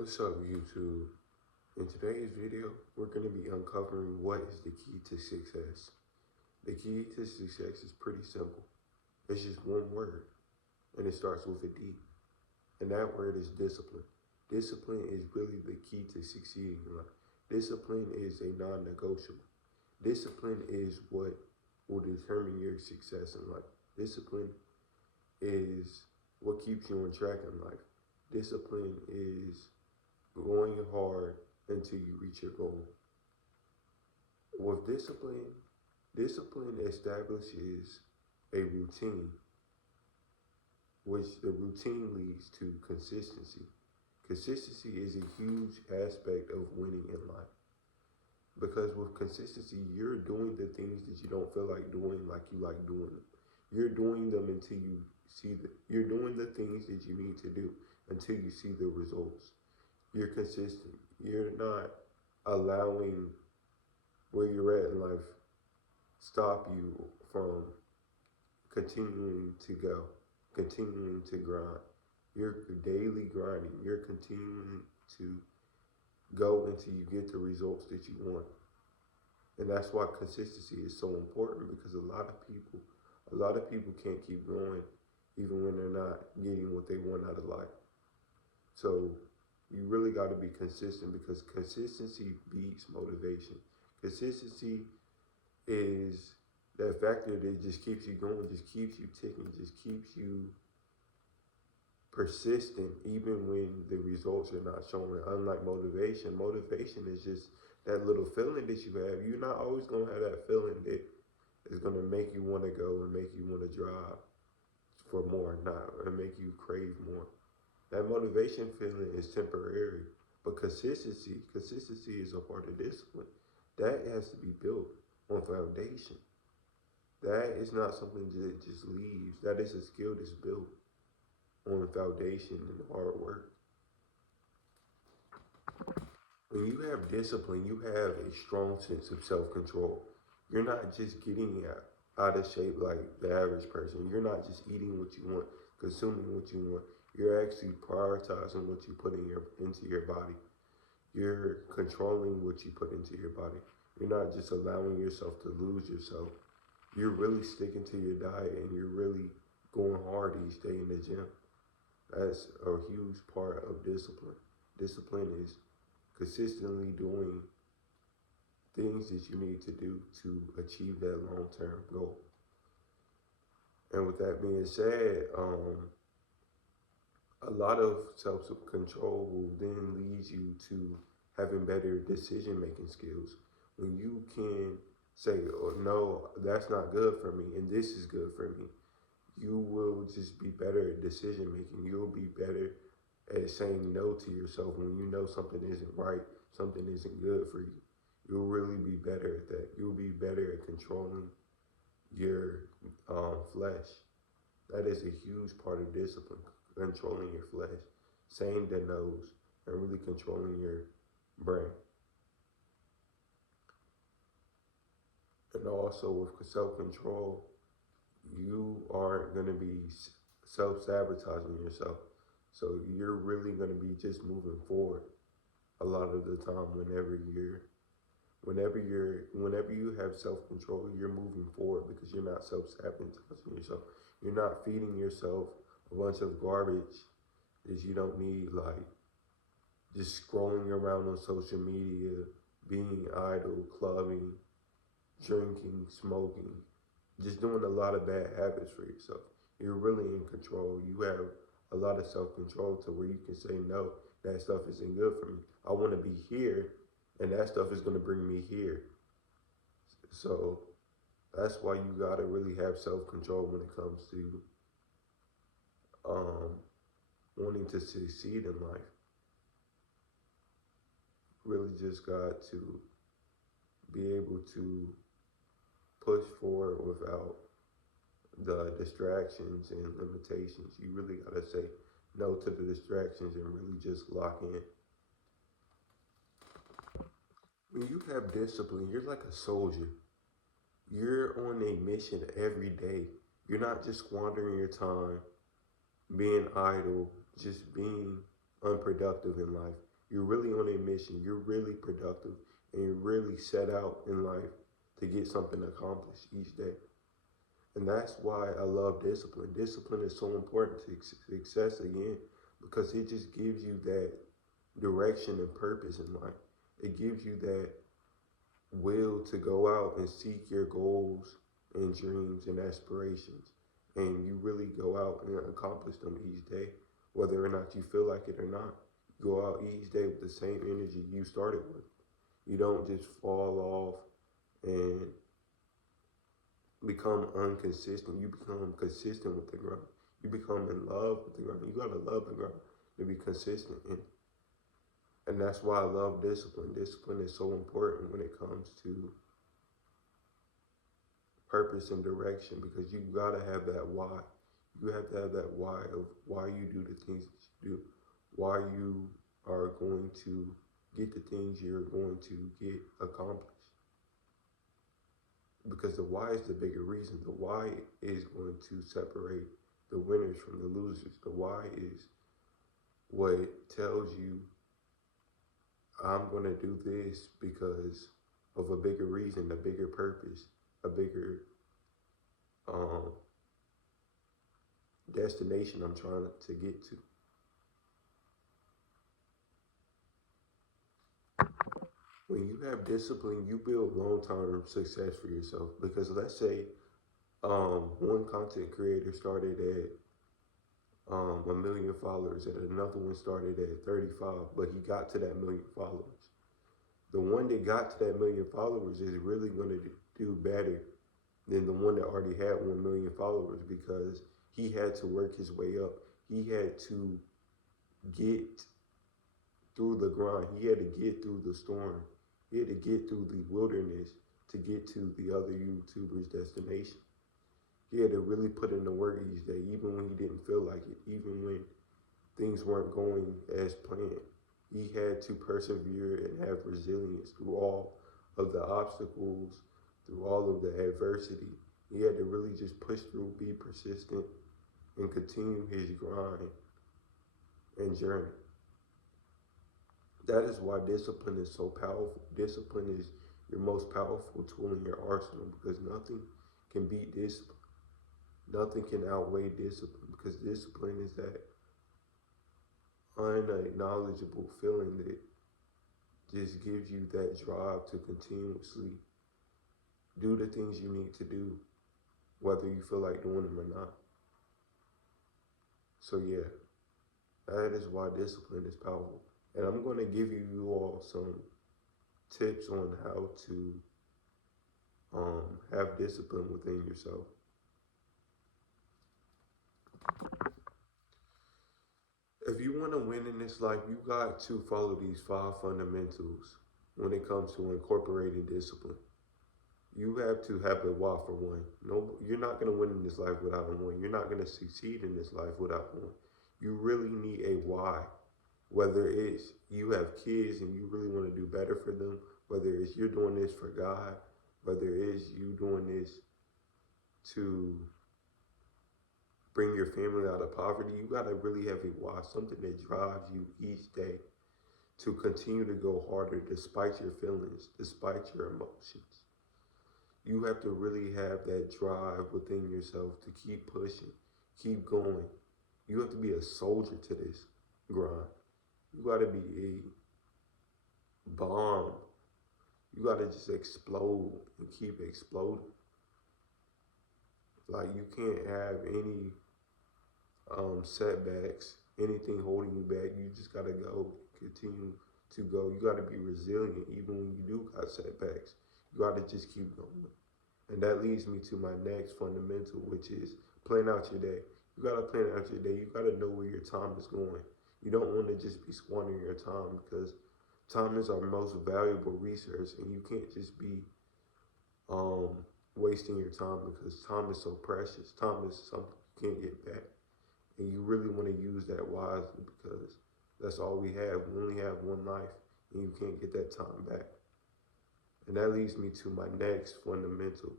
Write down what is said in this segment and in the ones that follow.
What's up, YouTube? In today's video, we're going to be uncovering what is the key to success. The key to success is pretty simple. It's just one word, and it starts with a D. And that word is discipline. Discipline is really the key to succeeding in life. Discipline is a non-negotiable. Discipline is what will determine your success in life. Discipline is what keeps you on track in life. Discipline is going hard until you reach your goal. With discipline establishes a routine, which the routine leads to consistency. Consistency is a huge aspect of winning in life. Because with consistency, you're doing the things that you don't feel like doing like you like doing them. You're doing them until you you're doing the things that you need to do until you see the results. You're consistent. You're not allowing where you're at in life stop you from continuing to go, continuing to grind. You're daily grinding. You're continuing to go until you get the results that you want. And that's why consistency is so important, because a lot of people can't keep going even when they're not getting what they want out of life. So you really got to be consistent, because consistency beats motivation. Consistency is that factor that just keeps you going, just keeps you ticking, just keeps you persistent even when the results are not showing. Unlike motivation, motivation is just that little feeling that you have. You're not always going to have that feeling that is going to make you want to go and make you want to drive for more, not and make you crave more. That motivation feeling is temporary, but consistency is a part of discipline. That has to be built on foundation. That is not something that just leaves. That is a skill that's built on foundation and hard work. When you have discipline, you have a strong sense of self-control. You're not just getting out of shape like the average person. You're not just eating what you want, consuming what you want. You're actually prioritizing what you put into your body. You're controlling what you put into your body. You're not just allowing yourself to lose yourself. You're really sticking to your diet, and you're really going hard each day in the gym. That's a huge part of discipline. Discipline is consistently doing things that you need to do to achieve that long-term goal. And with that being said, a lot of self-control will then lead you to having better decision-making skills. When you can say, oh, no, that's not good for me, and this is good for me, you will just be better at decision-making. You'll be better at saying no to yourself when you know something isn't right, something isn't good for you. You'll really be better at that. You'll be better at controlling your flesh. That is a huge part of discipline, controlling your flesh, saying the no's, and really controlling your brain. And also with self-control, you aren't going to be self-sabotaging yourself. So you're really going to be just moving forward a lot of the time. Whenever you have self-control, you're moving forward because you're not self-sabotaging yourself. You're not feeding yourself a bunch of garbage that you don't need, like just scrolling around on social media, being idle, clubbing, drinking, smoking, just doing a lot of bad habits for yourself. You're really in control. You have a lot of self-control to where you can say, no, that stuff isn't good for me. I want to be here, and that stuff is going to bring me here. So that's why you got to really have self-control when it comes to wanting to succeed in life. Really just got to be able to push forward without the distractions and limitations. You really gotta say no to the distractions and really just lock in. When you have discipline, you're like a soldier. You're on a mission every day. You're not just squandering your time, being idle, just being unproductive in life. You're really on a mission. You're really productive, and you're really set out in life to get something accomplished each day. And that's why I love discipline. Discipline is so important to success again, because it just gives you that direction and purpose in life. It gives you that will to go out and seek your goals and dreams and aspirations. And you really go out and accomplish them each day, whether or not you feel like it or not. You go out each day with the same energy you started with. You don't just fall off and become inconsistent. You become consistent with the grind. You become in love with the grind. You gotta love the grind to be consistent in. And that's why I love discipline. Discipline is so important when it comes to purpose and direction, because you gotta have that why. You have to have that why of why you do the things that you do, why you are going to get the things you're going to get accomplished. Because the why is the bigger reason. The why is going to separate the winners from the losers. The why is what tells you, I'm going to do this because of a bigger reason, a bigger purpose, a bigger destination I'm trying to get to. When you have discipline, you build long-term success for yourself. Because let's say one content creator started at 1 million followers, and another one started at 35, but he got to that 1 million followers. The one that got to that 1 million followers is really going to do better than the one that already had 1 million followers, because he had to work his way up. He had to get through the grind. He had to get through the storm. He had to get through the wilderness to get to the other YouTuber's destination. He had to really put in the work each day, even when he didn't feel like it, even when things weren't going as planned. He had to persevere and have resilience through all of the obstacles, through all of the adversity. He had to really just push through, be persistent, and continue his grind and journey. That is why discipline is so powerful. Discipline is your most powerful tool in your arsenal, because nothing can beat discipline. Nothing can outweigh discipline, because discipline is that unacknowledgeable feeling that just gives you that drive to continuously do the things you need to do, whether you feel like doing them or not. So yeah, that is why discipline is powerful. And I'm going to give you all some tips on how to have discipline within yourself. If you want to win in this life, you got to follow these 5 fundamentals when it comes to incorporating discipline. You have to have a why for one. No, you're not going to win in this life without a one. You're not going to succeed in this life without one. You really need a why. Whether it's you have kids and you really want to do better for them, whether it's you're doing this for God, whether it's you doing this to bring your family out of poverty, you got to really have a why, something that drives you each day to continue to go harder despite your feelings, despite your emotions. You have to really have that drive within yourself to keep pushing, keep going. You have to be a soldier to this grind. You got to be a bomb. You got to just explode and keep exploding. Like, you can't have any setbacks, anything holding you back. You just got to go, continue to go. You got to be resilient even when you do got setbacks. You got to just keep going. And that leads me to my next fundamental, which is plan out your day. You got to plan out your day. You got to know where your time is going. You don't want to just be squandering your time, because time is our most valuable resource, and you can't just be wasting your time, because time is so precious. Time is something you can't get back. And you really want to use that wisely, because that's all we have. We only have one life, and you can't get that time back. And that leads me to my next fundamental,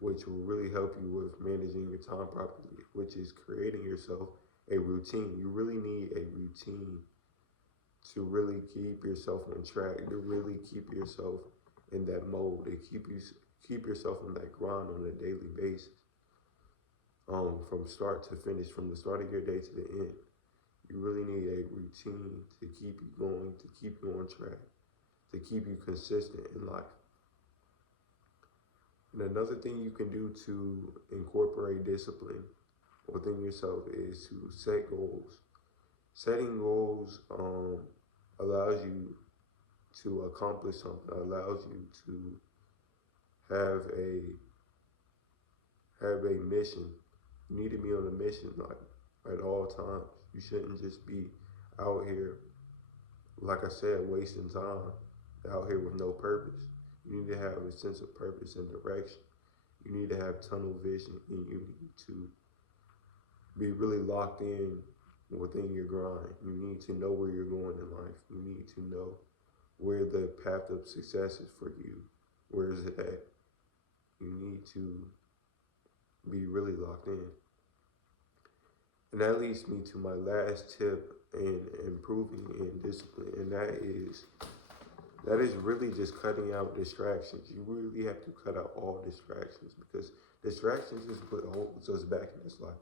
which will really help you with managing your time properly, which is creating yourself a routine. You really need a routine to really keep yourself on track, to really keep yourself in that mode, to keep yourself on that grind on a daily basis, from start to finish, from the start of your day to the end. You really need a routine to keep you going, to keep you on track, to keep you consistent in life. And another thing you can do to incorporate discipline within yourself is to set goals. Setting goals allows you to accomplish something, allows you to have a mission. You need to be on a mission at all times. You shouldn't just be out here, like I said, wasting time, out here with no purpose. You need to have a sense of purpose and direction. You need to have tunnel vision, and you need to be really locked in within your grind. You need to know where you're going in life. You need to know where the path of success is for you. Where is it at? You need to be really locked in. And that leads me to my last tip in improving in discipline, and that is really just cutting out distractions. You really have to cut out all distractions, because distractions is what holds us back in this life.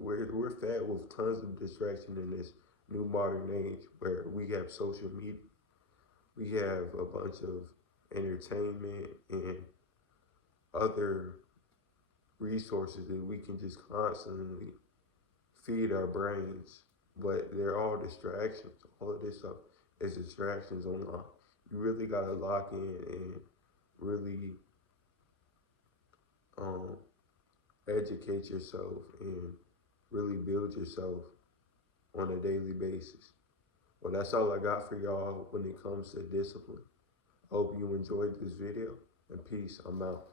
We're fed with tons of distraction in this new modern age where we have social media, we have a bunch of entertainment and other resources that we can just constantly feed our brains, but they're all distractions. All of this stuff is distractions online. You really gotta lock in and really educate yourself and really build yourself on a daily basis. Well, that's all I got for y'all when it comes to discipline. I hope you enjoyed this video, and peace. I'm out.